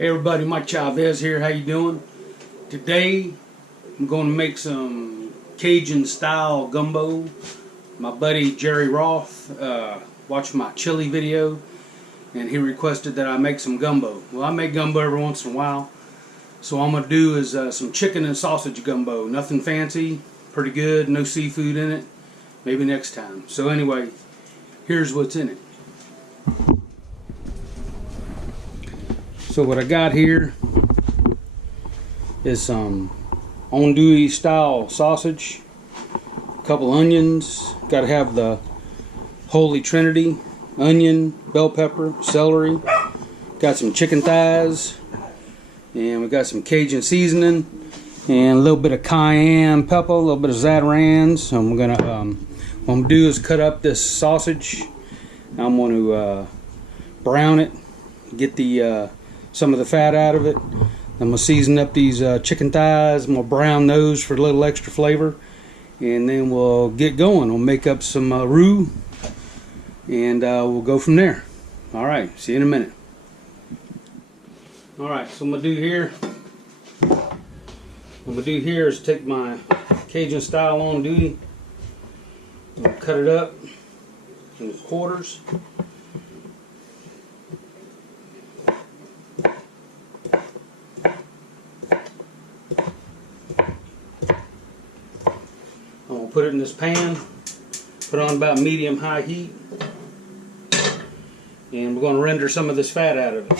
Hey everybody, Mike Chavez here. How you doing? Today I'm going to make some Cajun style gumbo. My buddy Jerry Routh watched my chili video and he requested that I make some gumbo. Well, I make gumbo every once in a while. So what I'm going to do is some chicken and sausage gumbo. Nothing fancy, pretty good, no seafood in it. Maybe next time. So anyway, here's what's in it. So what I got here is some andouille style sausage, a couple onions, got to have the holy trinity, onion, bell pepper, celery, got some chicken thighs, and we got some Cajun seasoning, and a little bit of cayenne pepper, a little bit of zatarain's. So I'm gonna, what I'm gonna do is cut up this sausage. I'm going to brown it, get the some of the fat out of it. I'm going to season up these chicken thighs. I'm going to brown those for a little extra flavor. And then we'll get going. We'll make up some roux. And we'll go from there. Alright, see you in a minute. Alright, so what I'm going to do here is take my Cajun style andouille. I'm going to cut it up in quarters. I'm going to put it in this pan, put it on about medium-high heat, and we're going to render some of this fat out of it.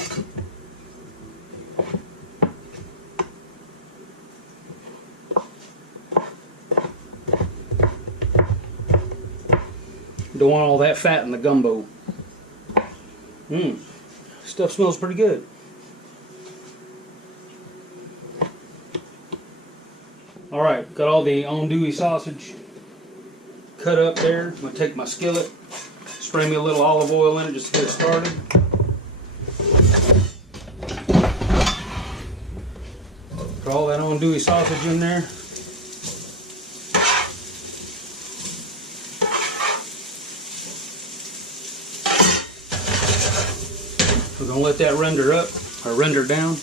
Don't want all that fat in the gumbo. Stuff smells pretty good. Alright, got all the andouille sausage cut up there. I'm going to take my skillet, spray me a little olive oil in it just to get it started. Put all that andouille sausage in there. We're going to let that render up, or render down.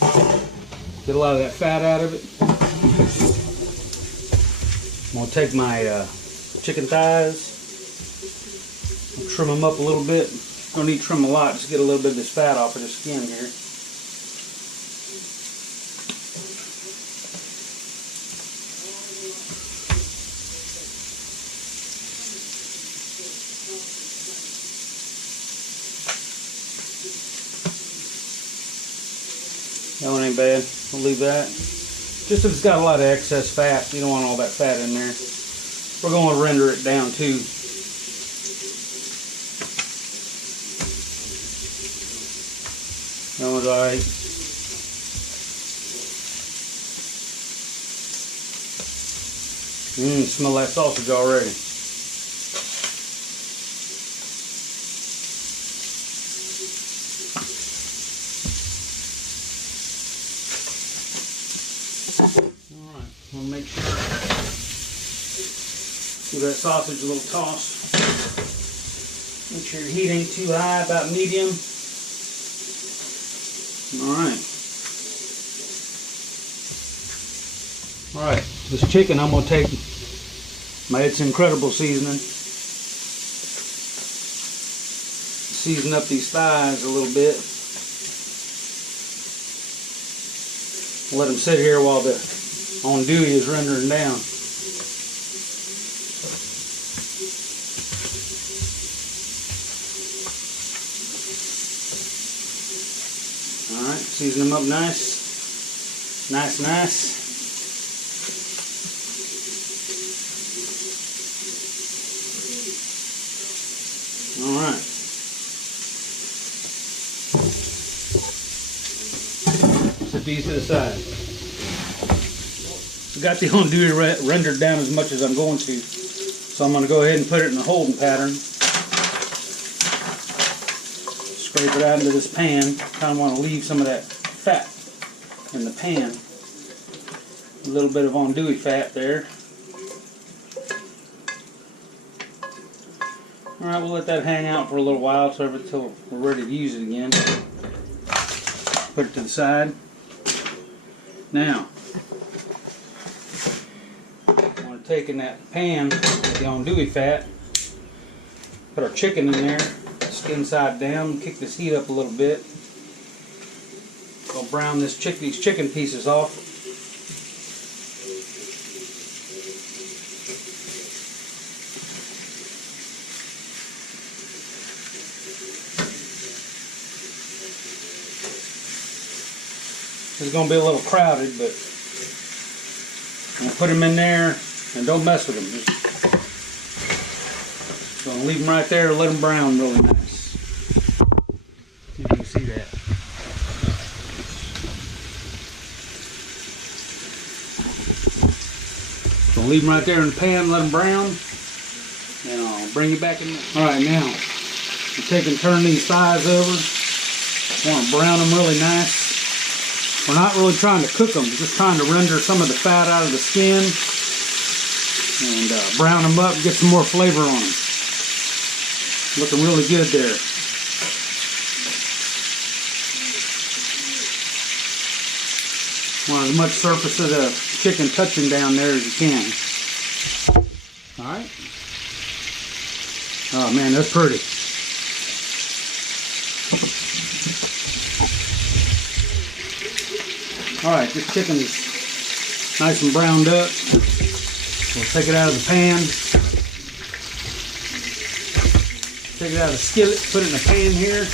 Get a lot of that fat out of it. I'm going to take my chicken thighs, I'll trim them up a little bit. Don't need to trim a lot, just get a little bit of this fat off of the skin here. That one ain't bad, we'll leave that. Just if it's got a lot of excess fat, you don't want all that fat in there. We're going to render it down too. That one's alright. Smell that sausage already. Alright, we'll make sure give that sausage a little toss. Make sure your heat ain't too high, about medium. Alright. Alright, this chicken I'm going to take my It's Incredible seasoning. Season up these thighs a little bit. Let them sit here while the andouille is rendering down. Alright, season them up nice. Nice. Alright. Set these to the side. I got the andouille rendered down as much as I'm going to, so I'm going to go ahead and put it in the holding pattern. Scrape it out into this pan. Kind of want to leave some of that fat in the pan. A little bit of andouille fat there. Alright, we'll let that hang out for a little while until we're ready to use it again. Put it to the side. Now, I'm going to take in that pan with the andouille fat, put our chicken in there, skin side down, kick this heat up a little bit. I'll brown these chicken pieces off. It's going to be a little crowded, but I'm going to put them in there and don't mess with them. Just going to leave them right there, let them brown really nice. See if you can see that. So leave them right there in the pan, let them brown, and I'll bring it back in there. Alright, now, you take and turn these thighs over. Want to brown them really nice. We're not really trying to cook them, we're just trying to render some of the fat out of the skin and brown them up and get some more flavor on them. Looking really good there. Want as much surface of the chicken touching down there as you can. Alright. Oh man, that's pretty. Alright, this chicken is nice and browned up. We'll take it out of the pan. Take it out of the skillet, put it in the pan here.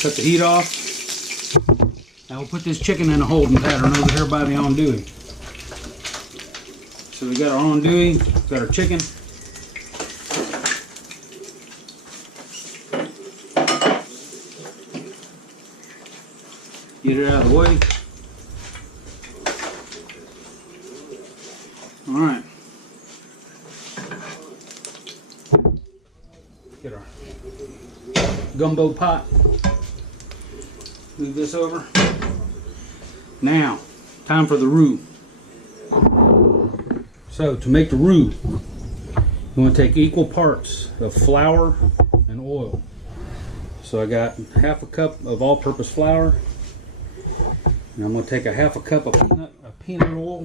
Cut the heat off. Now we'll put this chicken in a holding pattern over here by the andouille. So we got our andouille, got our chicken. Get it out of the way. Alright. Get our gumbo pot. Move this over. Now, time for the roux. So, to make the roux, you want to take equal parts of flour and oil. So I got half a cup of all-purpose flour, and I'm going to take a half a cup of peanut oil.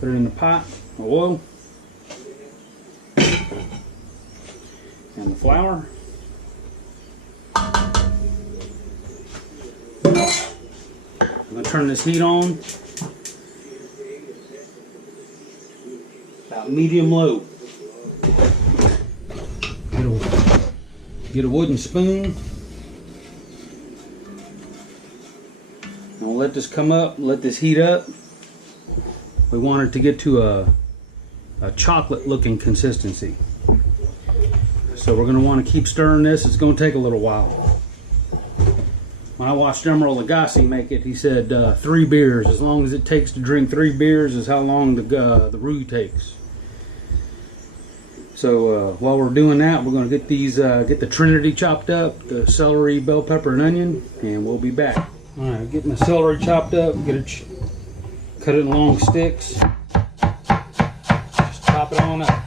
Put it in the pot of oil. And the flour. I'm going to turn this heat on about medium-low. Get a wooden spoon. And we'll let this come up, let this heat up. We want it to get to a chocolate-looking consistency. So we're going to want to keep stirring this. It's going to take a little while. When I watched Emeril Lagasse make it, he said 3 beers. As long as it takes to drink 3 beers is how long the roux takes. So while we're doing that, we're going to get these get the Trinity chopped up, the celery, bell pepper, and onion, and we'll be back. All right, getting the celery chopped up. Get it, cut it in long sticks. Just chop it on up.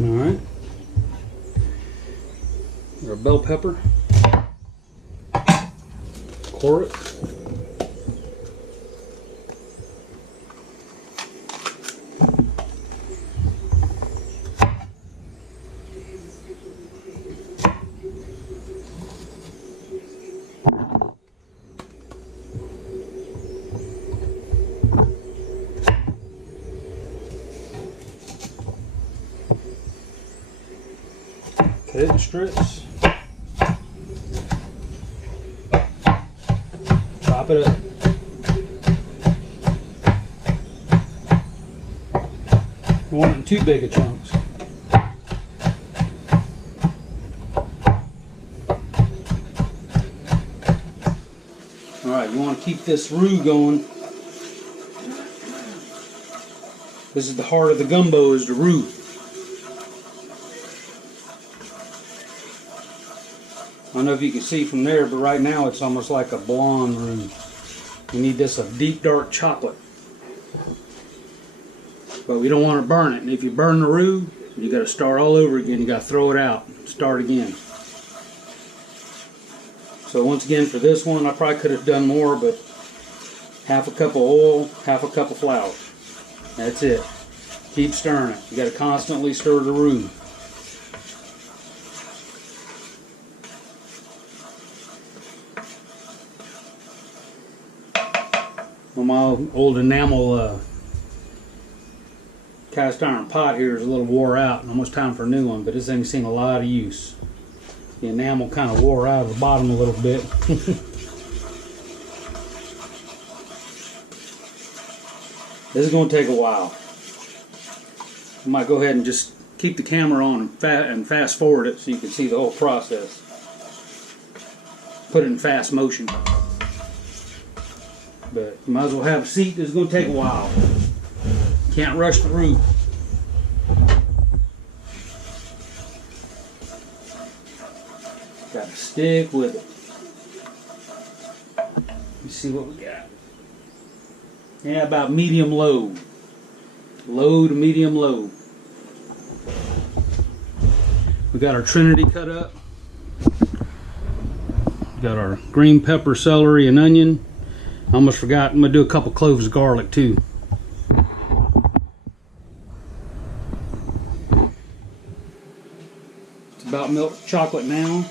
Alright, our bell pepper, core it, cut it in strips, chop it up. You want it in too big of chunks. keep this roux going. This is the heart of the gumbo, is the roux. I don't know if you can see from there, but right now it's almost like a blonde roux. We need this a deep dark chocolate. But we don't want to burn it. And if you burn the roux, you got to start all over again. You got to throw it out, start again. So once again, for this one, I probably could have done more, but half a cup of oil, half a cup of flour. That's it. Keep stirring it. You got to constantly stir the roux. Well, my old enamel cast iron pot here is a little wore out and almost time for a new one, but this thing's seen a lot of use. The enamel kind of wore out of the bottom a little bit. This is going to take a while. I might go ahead and just keep the camera on and fast forward it so you can see the whole process. Put it in fast motion. But you might as well have a seat. This is going to take a while. Can't rush the roux. Got to stick with it. Let's see what we got. Yeah, about medium low. Low to medium low. We got our Trinity cut up. Got our green pepper, celery, and onion. I almost forgot. I'm going to do a couple cloves of garlic too. It's about milk chocolate now.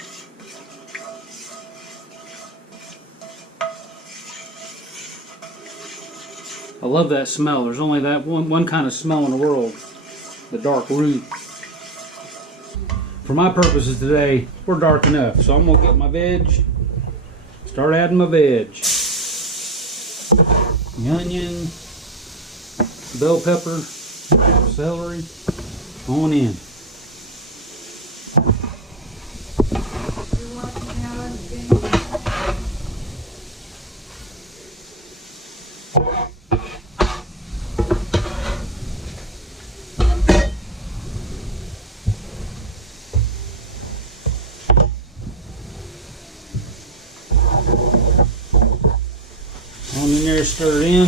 I love that smell. There's only that one kind of smell in the world, the dark roux. For my purposes today, we're dark enough, so I'm going to get my veg, start adding my veg. The onion, bell pepper, celery, on in. On in there, stir it in.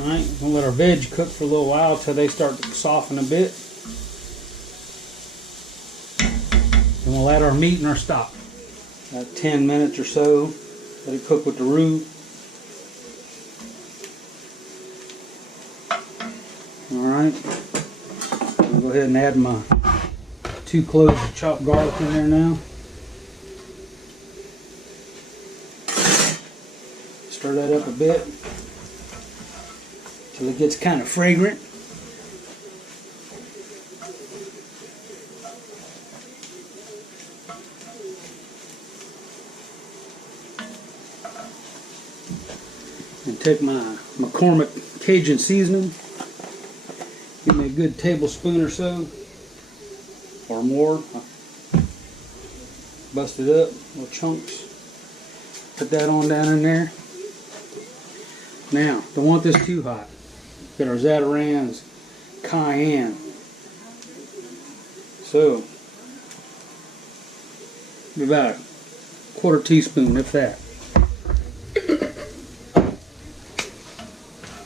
Alright, we'll let our veg cook for a little while till they start to soften a bit. Then we'll add our meat and our stock. About 10 minutes or so. Let it cook with the roux. Alright. I'll go ahead and add my 2 cloves of chopped garlic in there now. Stir that up a bit till it gets kind of fragrant. And take my McCormick Cajun seasoning. Give me a good tablespoon or so, or more. Bust it up, little chunks. Put that on down in there. Now, don't want this too hot. Got our Zatarain's cayenne. So, about a 1/4 teaspoon, if that.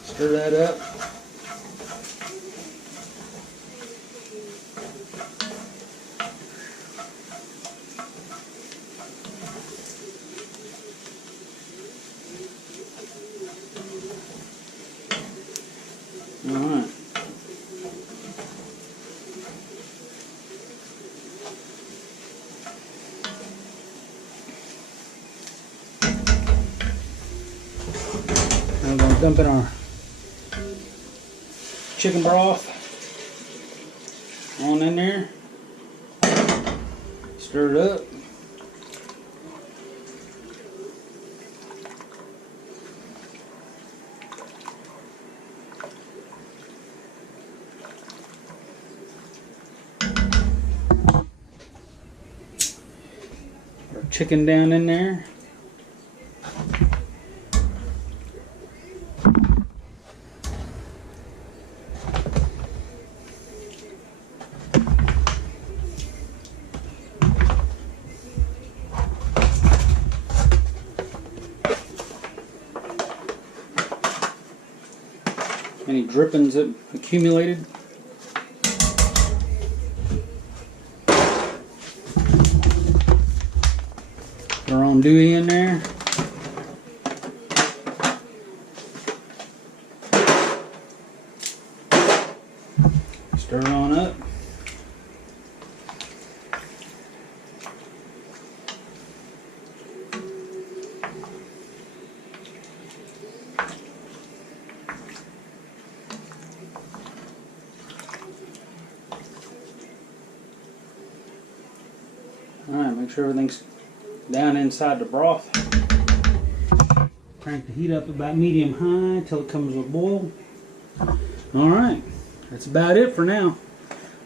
Stir that up. Alright. Now we're going to dump in our chicken broth on in there. Stir it up. chicken down in there. Any drippings that accumulated. Put our andouille in there. Stir on up. Alright, make sure everything's down inside the broth. Crank the heat up about medium high till it comes to a boil. Alright, that's about it for now.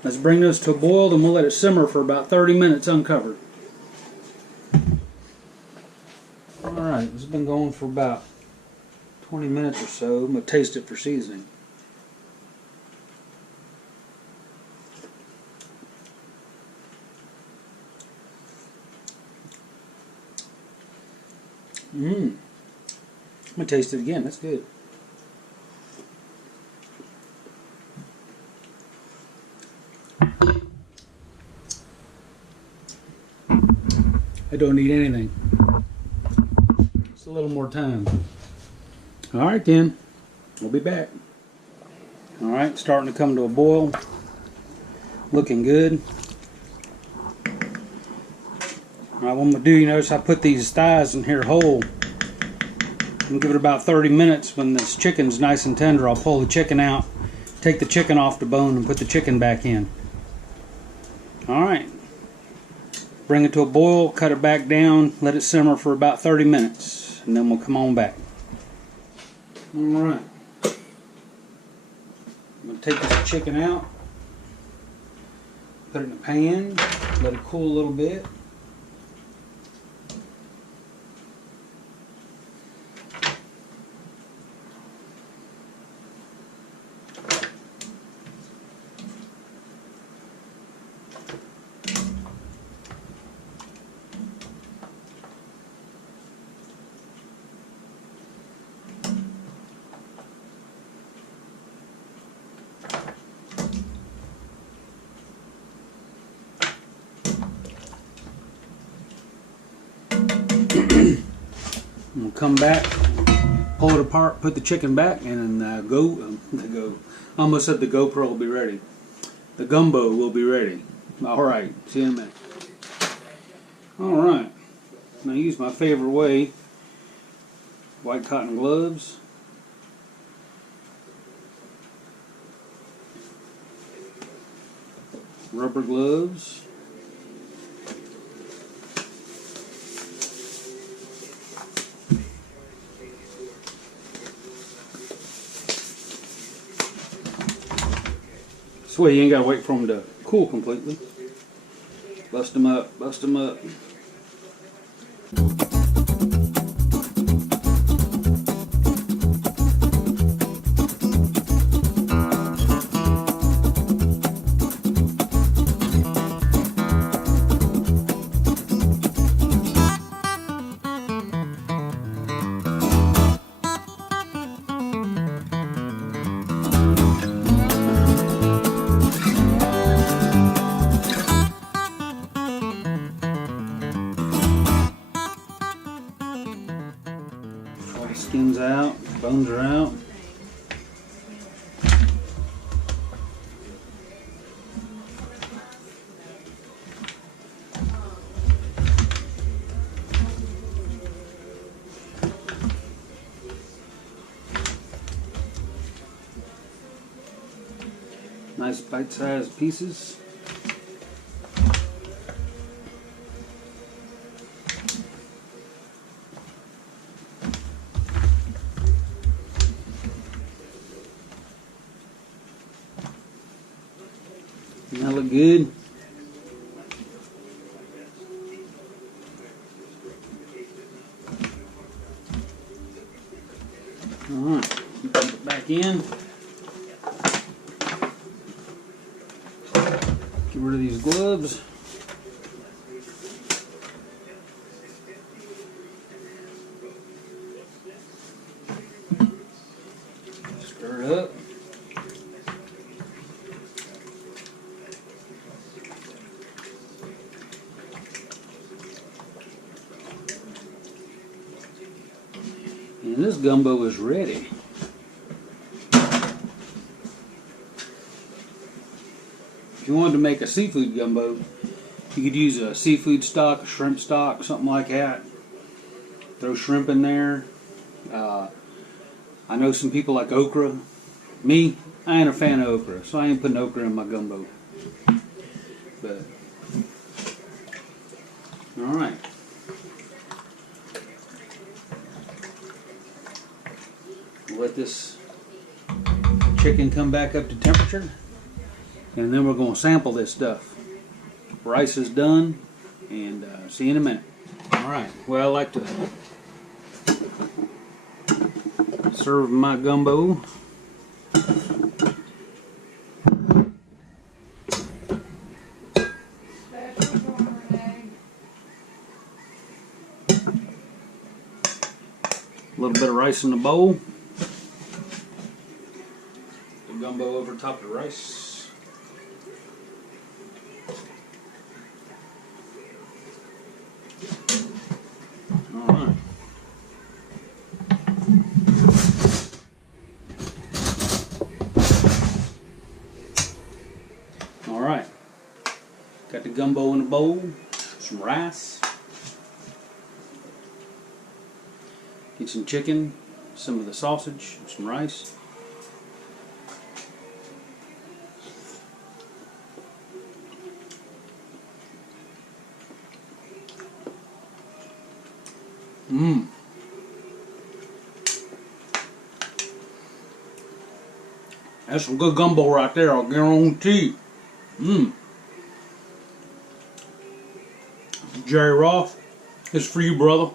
Let's bring this to a boil and we'll let it simmer for about 30 minutes uncovered. Alright, it's been going for about 20 minutes or so. I'm going to taste it for seasoning. I'm going to taste it again. That's good. I don't need anything. Just a little more time. Alright then. We'll be back. Alright, starting to come to a boil. Looking good. Alright, what I'm going to do, you notice I put these thighs in here whole. I'm going to give it about 30 minutes. When this chicken's nice and tender, I'll pull the chicken out, take the chicken off the bone, and put the chicken back in. Alright. Bring it to a boil, cut it back down, let it simmer for about 30 minutes, and then we'll come on back. Alright. I'm going to take this chicken out, put it in a pan, let it cool a little bit. We'll come back, pull it apart, put the chicken back, and almost said the GoPro will be ready. The gumbo will be ready. Alright, see you in a minute. Alright, now use my favorite way, white cotton gloves. Rubber gloves. This way you ain't gotta wait for them to cool completely. Bust them up, bust them up. Skin's out, bones are out. Nice bite-sized pieces. That look good. in. Get rid of these gloves. Stir it up. And this gumbo is ready. If you wanted to make a seafood gumbo, you could use a seafood stock, a shrimp stock, something like that. Throw shrimp in there. I know some people like okra. Me, I ain't a fan of okra, so I ain't putting okra in my gumbo. But, alright. Let this chicken come back up to temperature, and then we're going to sample this stuff. Rice is done, and see you in a minute. Alright, well, I like to serve my gumbo. A little bit of rice in the bowl. The gumbo over top of the rice. Alright. Alright. Got the gumbo in the bowl. Some rice. Get some chicken, some of the sausage, some rice. Mmm. That's some good gumbo right there, I'll guarantee. Mmm. Jerry Routh, it's for you, brother.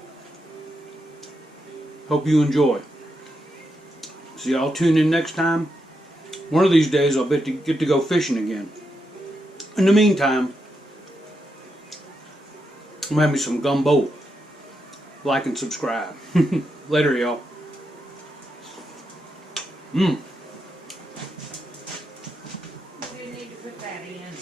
Hope you enjoy. See y'all tune in next time. One of these days I'll get to go fishing again. In the meantime, I'm gonna have me some gumbo. Like and subscribe. Later, y'all. Mmm.